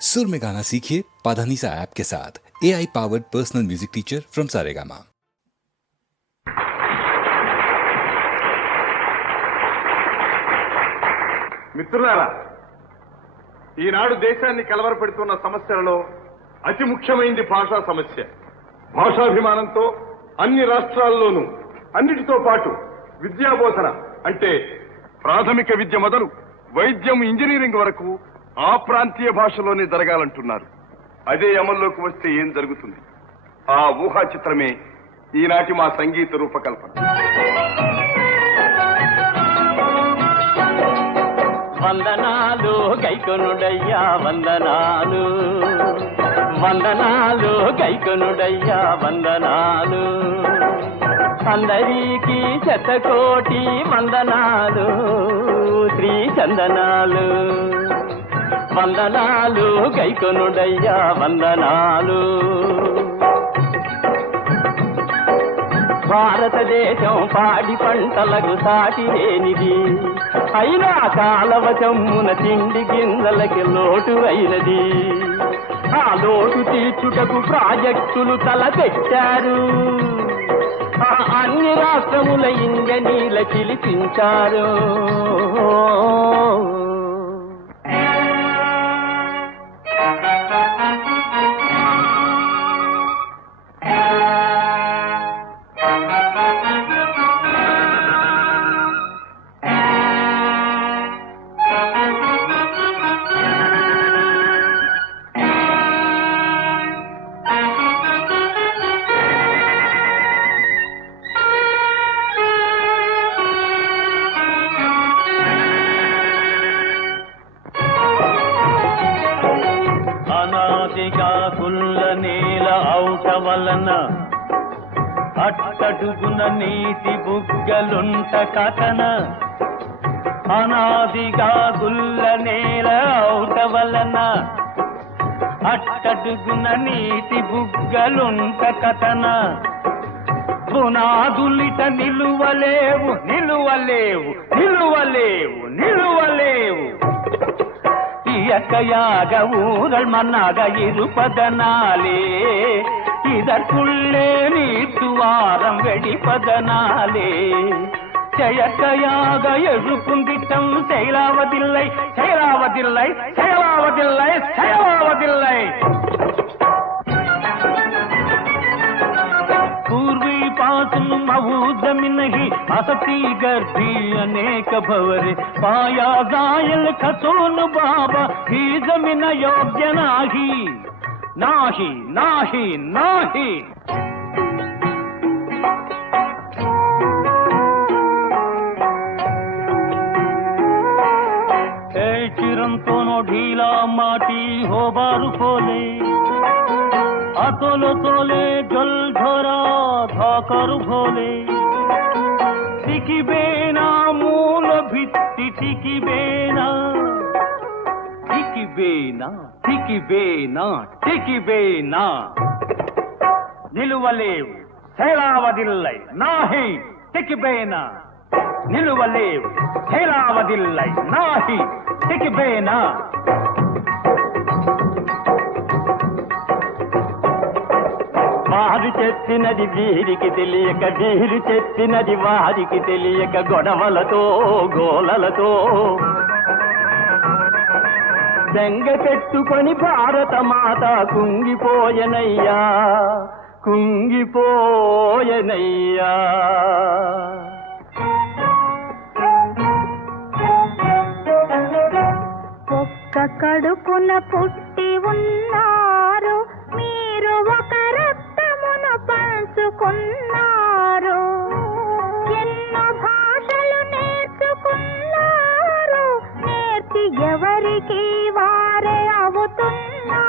सुर में गाना सीखिए पाधानीसा ऐप के साथ A I powered personal music teacher from Saregama మిత్రులారా ఈనాడు దేశాన్ని కలవరపెడుతున్న సమస్యలలో అతి ముఖ్యమైనది భాషా సమస్య భాషాభిమానంతో అన్ని రాష్ట్రాల్లోనూ అన్నిటితో పాటు విద్యాబోధన అంటే ప్రాథమిక విద్య మొదలు వైద్యం ఇంజనీరింగ్ వరకు ఆ ప్రాంతీయ భాషలోనే జరగాలంటున్నారు. అదే అమల్లోకి వస్తే ఏం జరుగుతుంది? ఆ ఊహా చిత్రమే ఈనాటి మా సంగీత రూపకల్పన. వందనాలు గైకొనుడయ్యా వందనాలు. వందనాలు గైకొనుడయ్యా వందనాలు. అందరికీ శతకోటి వందనాలు శ్రీ చందనాలు వందనాలు గైకొనుడయ్యా వందనాలు. భారతదేశం పాడి పంటలకు సాటి లేనిది అయినా కాలవచమ్మున తిండి గింజలకి లోటు అయినది. ఆ లోటు తీర్చుటకు ప్రాజెక్టులు తలపెట్టారు. ఆ అన్ని రాష్ట్రముల ఇంజనీల పిలిపించారు. వలన అట్టడుగున నీటి బుగ్గలుంట కథన అనాదిగా గుల్ల నేల ఔట వలన అట్టడుగున నీటి బుగ్గలుంట కథన పునాదులిట నిలువలేవు నిలువలేవు నిలువలేవు నిలువలేవు இயற்கையாக ஊரல் மண்ணாக இருப்பதனாலே இதற்குள்ளே நீட்டுவாரம் வெடிப்பதனாலே செயற்கையாக எழுப்பும் திட்டம் செயலாவதில்லை செயலாவதில்லை செயலாவதில்லை செயலாவதில்லை पूर्वी पासून मऊजमी नाही असती गर्दी अनेक भवरे पाया जायल खचून बाबा ही जमीन योग्य नाही নাহি নাহি নাহি। এই চিরন্তন ঢিলা মাটি হবার ফলে আতল তলে জল ধরা ধকর ভোলে। টিকিবে না মূল ভিত্তি টিকিবে না వేనా? తికి వేనా? తికి వేనా? నిలువలేవు. సేలావదిల్లై నాహి. తికిబేనా నిలువలేవు. సేలావదిల్లై నాహి. తికిబేనా వారు చెప్పినది వీరికి తెలియక వీరు చెప్పినది వారికి తెలియక గొడవలతో గోలలతో బెంగ పెట్టుకొని భారత మాత కుంగిపోయనయ్యా కుంగిపోయనయ్యా. ఒక్క కడుపున పుట్టి ఉన్నారు మీరు ఒక రక్తమును పంచుకున్నారు. ఎన్నో భాషలు నేర్చుకున్నారు నేర్చి ఎవరికి వారే